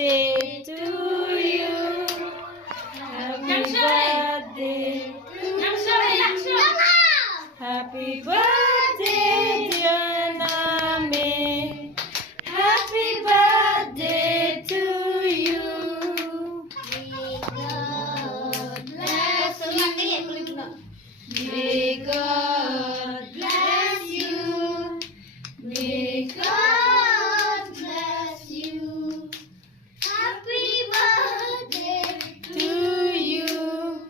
birthday to you. Happy birthday. Happy birthday, dear Nami. Happy birthday to you. May God bless you. May God bless you. Happy birthday to you.